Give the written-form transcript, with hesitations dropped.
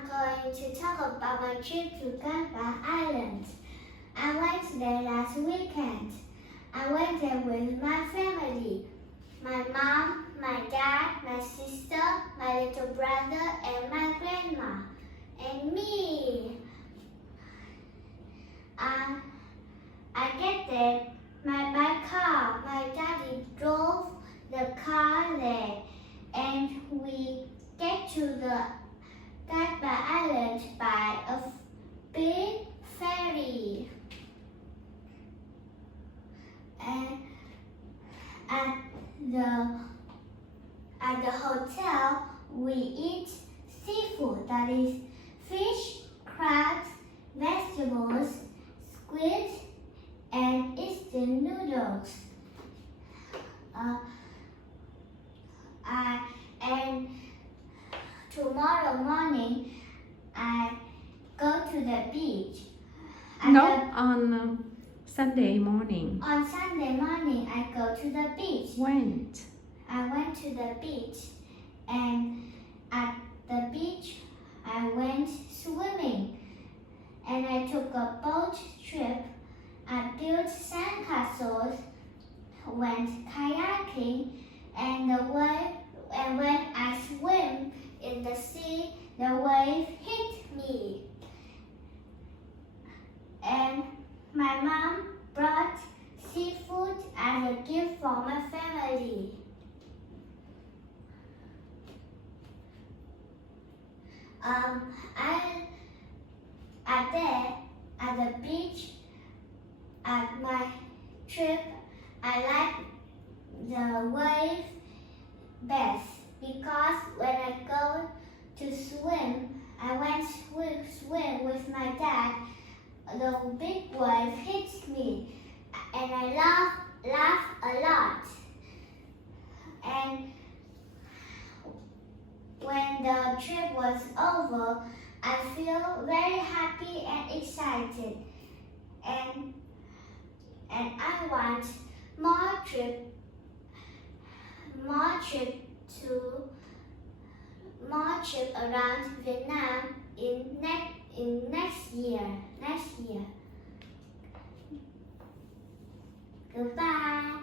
I'm going to talk about my trip to Gamba Island. I went there last weekend. I went there with my family. My mom, my dad, my sister, my little brother, and my grandma, and me. I get there by car. My daddy drove the car there, and we get to the Gamba Island by a big ferry. And at the hotel, we eat seafood, that is fish, crabs, vegetables, squid, and instant noodles. And tomorrow morning, I go to the beach. On Sunday morning. On Sunday morning, I go to the beach. Went. I went to the beach, and at the beach, I went swimming, and I took a boat trip. I built sandcastles, went kayaking, and when I swim in the sea, the wave hit me. And my mom brought seafood as a gift for my family. At the beach, at my trip, I like the wave best because when I go to swim, I went swim with my dad. The big wave hits me, and I laugh a lot. And when the trip was over, I feel very happy and excited, and I want more trip around Vietnam in next year. Goodbye.